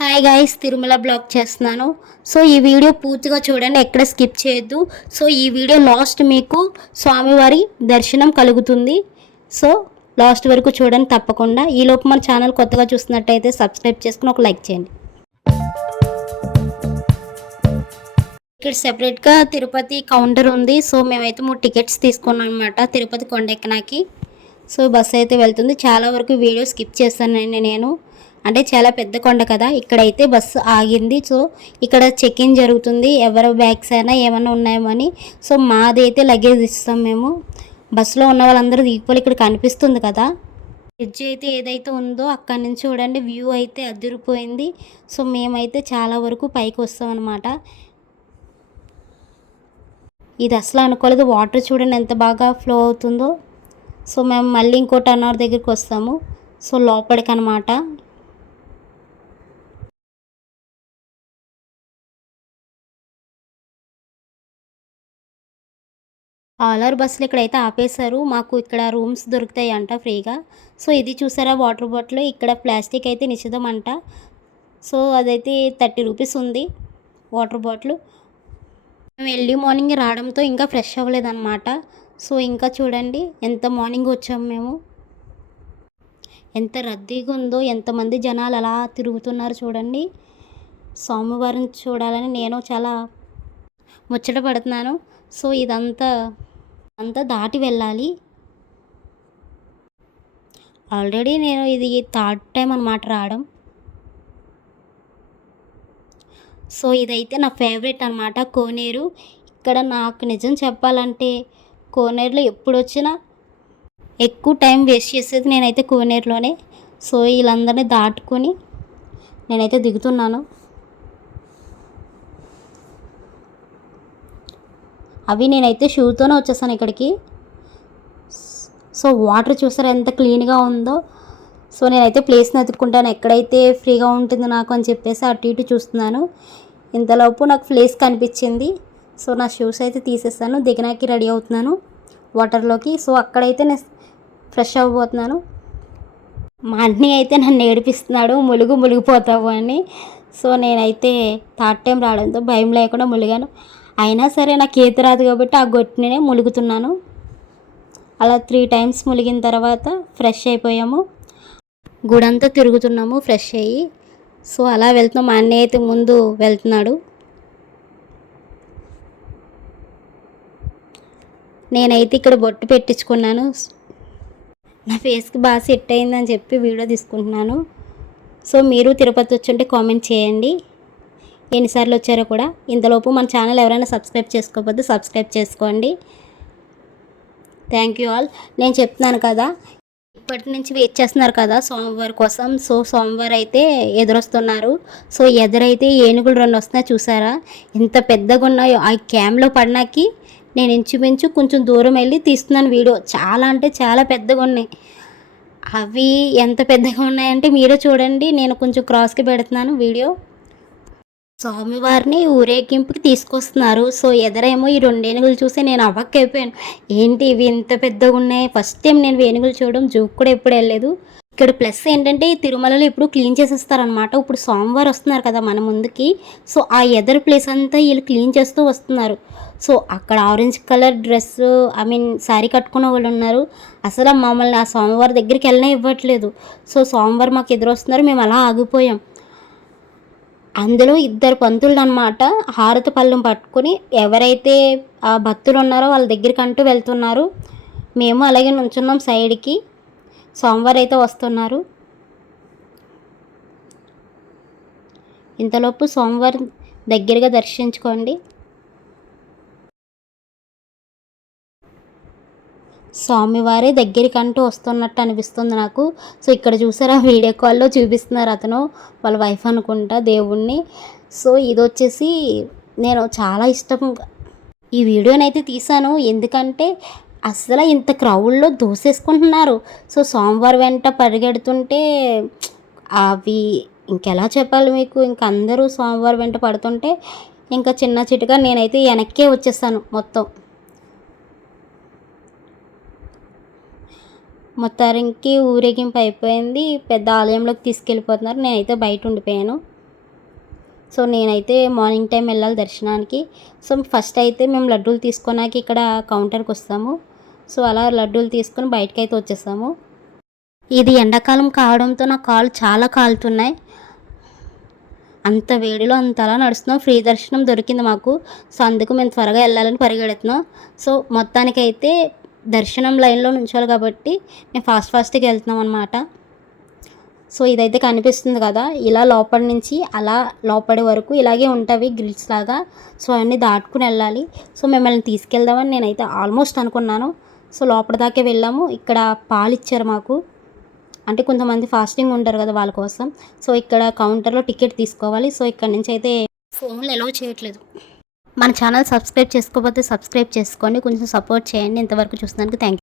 Hi guys, Tirumala blog చేస్తున్నాను. So ఈ video పూర్తిగా చూడండి, ఎక్కడ స్కిప్ చేయొద్దు. సో ఈ వీడియో లాస్ట్ మీకు స్వామివారి దర్శనం కలుగుతుంది. సో లాస్ట్ వరకు చూడండి తప్పకుండా. ఈలోపు మన ఛానల్ కొత్తగా చూస్తున్నట్టయితే సబ్స్క్రైబ్ చేసుకుని ఒక లైక్ చేయండి. ఇక్కడ సెపరేట్గా తిరుపతి కౌంటర్ ఉంది. సో మేమైతే 3 టికెట్స్ తీసుకున్నాం అనమాట తిరుపతి కొండెక్కడానికి. సో బస్సు అయితే వెళ్తుంది. చాలా వరకు వీడియో స్కిప్ చేస్తానండి నేను, అంటే చాలా పెద్ద కొండ కదా. ఇక్కడైతే బస్సు ఆగింది. సో ఇక్కడ చెక్ ఇన్ జరుగుతుంది, ఎవరి బ్యాగ్స్ అయినా ఏమైనా ఉన్నాయేమో అని. సో మాదైతే లగేజ్ ఇస్తాం మేము. బస్సులో ఉన్న వాళ్ళందరూ ఈక్వల్ ఇక్కడ కనిపిస్తుంది కదా. బ్రిడ్జ్ అయితే ఏదైతే ఉందో అక్కడి నుంచి చూడండి, వ్యూ అయితే అదిరిపోయింది. సో మేమైతే చాలా వరకు పైకి వస్తాం అనమాట. ఇది అసలు అనుకోలేదు, వాటర్ చూడండి ఎంత బాగా ఫ్లో అవుతుందో. సో మేము మళ్ళీ ఇంకో 10 అవర్ దగ్గరికి వస్తాము. సో లోపలికి అనమాట. ఆల్ ఓవర్ బస్సులు ఇక్కడైతే ఆపేశారు. మాకు ఇక్కడ రూమ్స్ దొరుకుతాయి అంట ఫ్రీగా. సో ఇది చూసారా వాటర్ బాటిల్, ఇక్కడ ప్లాస్టిక్ అయితే నిషేధం అంట. సో అదైతే 30 రూపీస్ ఉంది వాటర్ బాటిల్. మేము ఎర్లీ మార్నింగ్ రావడంతో ఇంకా ఫ్రెష్ అవ్వలేదన్నమాట. సో ఇంకా చూడండి ఎంత మార్నింగ్ వచ్చాము మేము. ఎంత రద్దీగా ఉందో, ఎంతమంది జనాలు అలా తిరుగుతున్నారు చూడండి. స్వామివారిని చూడాలని నేను చాలా ముచ్చట పడుతున్నాను. సో ఇదంతా దాటి వెళ్ళాలి. ఆల్రెడీ నేను ఇది 3rd టైం అనమాట రావడం. సో ఇదైతే నా ఫేవరెట్ అనమాట, కోనేరు. ఇక్కడ నాకు నిజం చెప్పాలంటే కోనేరులో ఎప్పుడు వచ్చినా ఎక్కువ టైం వేస్ట్ చేసేది నేనైతే కోనేరులోనే. సో వీళ్ళందరినీ దాటుకొని నేనైతే దిగుతున్నాను. అవి నేనైతే షూతోనే వచ్చేసాను ఇక్కడికి. సో వాటర్ చూసారా ఎంత క్లీన్గా ఉందో. సో నేనైతే ప్లేస్ని వెతుక్కుంటాను, ఎక్కడైతే ఫ్రీగా ఉంటుంది నాకు అని చెప్పేసి అటు ఇటు చూస్తున్నాను. ఇంతలోపు నాకు ప్లేస్ కనిపించింది. సో నా షూస్ అయితే తీసేస్తాను, దిగడానికి రెడీ అవుతున్నాను వాటర్లోకి. సో అక్కడైతే నేను ఫ్రెష్ అవ్వబోతున్నాను. మా అన్నయ్య అయితే నన్ను ఏడిపిస్తున్నాడు, మునిగిపోతావు అని. సో నేనైతే 3rd టైం రావడంతో భయం లేకుండా మునిగాను. అయినా సరే నాకు ఈత రాదు కాబట్టి ఆ గొట్టినే ములుగుతున్నాను. అలా 3 టైమ్స్ మునిగిన తర్వాత ఫ్రెష్ అయిపోయాము. గుడంతా తిరుగుతున్నాము ఫ్రెష్ అయ్యి. సో అలా వెళ్తున్నాం. మా అన్నయ్య అయితే ముందు వెళ్తున్నాడు. నేనైతే ఇక్కడ బొట్టు పెట్టించుకున్నాను. నా ఫేస్కి బాగా సెట్ అయిందని చెప్పి వీడియో తీసుకుంటున్నాను. సో మీరు తిరుపతి వచ్చుంటే కామెంట్ చేయండి ఎన్నిసార్లు వచ్చారో కూడా. ఇంతలోపు మన ఛానల్ ఎవరైనా సబ్స్క్రైబ్ చేసుకోకపోతే సబ్స్క్రైబ్ చేసుకోండి. Thank you all. నేను చెప్తున్నాను కదా, ఇప్పటి నుంచి వెయిట్ చేస్తున్నారు కదా సోమవారం కోసం. సో సోమవారం అయితే ఎదురొస్తున్నారు. సో ఎదురైతే ఏనుగులు 2 వస్తున్నాయి చూసారా, ఎంత పెద్దగా ఉన్నాయో. ఆ క్యామ్లో పడినాకి నేను ఇంచుమించు కొంచెం దూరం వెళ్ళి తీస్తున్నాను వీడియో. చాలా అంటే చాలా పెద్దగా ఉన్నాయి. అవి ఎంత పెద్దగా ఉన్నాయంటే మీరే చూడండి. నేను కొంచెం క్రాస్కి పెడుతున్నాను వీడియో. స్వామివారిని ఊరేగింపుకి తీసుకొస్తున్నారు. సో ఎదరేమో ఈ 2 ఏనుగులు చూసి నేను అవాక్కైపోయాను. ఏంటి ఇవి ఇంత పెద్దగా ఉన్నాయి, ఫస్ట్ టైం నేను ఏనుగులు చూడడం. జూకు కూడా ఎప్పుడు వెళ్ళలేదు. ఇక్కడ ప్లస్ ఏంటంటే తిరుమలలో ఇప్పుడు క్లీన్ చేసేస్తారనమాట. ఇప్పుడు సోమవారం వస్తున్నారు కదా మన ముందుకి. సో ఆ ఎదర్ ప్లేస్ అంతా వీళ్ళు క్లీన్ చేస్తూ వస్తున్నారు. సో అక్కడ ఆరెంజ్ కలర్ డ్రెస్, శారీ కట్టుకున్న వాళ్ళు ఉన్నారు. అసలు మమ్మల్ని ఆ సోమవారం దగ్గరికి వెళ్ళనే ఇవ్వట్లేదు. సో సోమవారం మాకు ఎదురొస్తున్నారు, మేము అలా ఆగిపోయాం. అందులో 2 పంతులు అనమాట హారతి పళ్ళెం పట్టుకొని ఎవరైతే ఆ భక్తులు ఉన్నారో వాళ్ళ దగ్గరికి అంటూ వెళ్తున్నారు. మేము అలాగే నుంచున్నాం సైడ్కి. సోమవారం అయితే వస్తున్నారు. ఇంతలోపు సోమవారం దగ్గరగా దర్శించుకోండి. స్వామివారి దగ్గరికి అంటూ వస్తున్నట్టు అనిపిస్తుంది నాకు. సో ఇక్కడ చూసారా వీడియో కాల్లో చూపిస్తున్నారు, అతను వాళ్ళ వైఫ్ అనుకుంటా దేవుణ్ణి. సో ఇది వచ్చేసి నేను చాలా ఇష్టం ఈ వీడియోనైతే తీసాను, ఎందుకంటే అసలు ఇంత క్రౌడ్లో దోసేసుకుంటున్నారు. సో సోమవారం వెంట పరిగెడుతుంటే అవి ఇంకెలా చెప్పాలి మీకు, ఇంక అందరూ సోమవారం వెంట పడుతుంటే ఇంకా చిన్న చిటుగా నేనైతే వెనక్కే వచ్చేసాను. మొత్తానికి ఊరేగింపు అయిపోయింది. పెద్ద ఆలయంలోకి తీసుకెళ్ళిపోతున్నారు. నేనైతే బయట ఉండిపోయాను. సో నేనైతే మార్నింగ్ టైం వెళ్ళాలి దర్శనానికి. సో ఫస్ట్ అయితే మేము లడ్డూలు తీసుకోడానికి ఇక్కడ కౌంటర్కి వస్తాము. సో అలా లడ్డూలు తీసుకొని బయటకైతే వచ్చేసాము. ఇది ఎండాకాలం కావడంతో నా కాళ్ళు చాలా కాలుతున్నాయి. అంత వేడిలో అంత అలా నడుస్తున్నాం. ఫ్రీ దర్శనం దొరికింది మాకు. సో అందుకు మేము త్వరగా వెళ్ళాలని పరిగెడుతున్నాం. సో మొత్తానికైతే దర్శనం లైన్లో నుంచోవాలి కాబట్టి మేము ఫాస్ట్గా వెళ్తున్నాం అనమాట. సో ఇదైతే కనిపిస్తుంది కదా, ఇలా లోపల నుంచి అలా లోపలి వరకు ఇలాగే ఉంటాయి గ్రిల్స్ లాగా. సో అవన్నీ దాటుకుని వెళ్ళాలి. సో మిమ్మల్ని తీసుకెళ్దామని నేనైతే ఆల్మోస్ట్ అనుకున్నాను. సో లోపల దాకే వెళ్ళాము. ఇక్కడ పాలు ఇచ్చారు మాకు, అంటే కొంతమంది ఫాస్టింగ్ ఉంటారు కదా వాళ్ళ కోసం. సో ఇక్కడ కౌంటర్లో టికెట్ తీసుకోవాలి. సో ఇక్కడ నుంచి అయితే ఫోన్లు అలౌ చేయట్లేదు. మన ఛానల్ సబ్స్క్రైబ్ చేసుకోకపోతే సబ్స్క్రైబ్ చేసుకోండి, కొంచెం సపోర్ట్ చేయండి. ఇంతవరకు చూసినందుకు థ్యాంక్ యూ.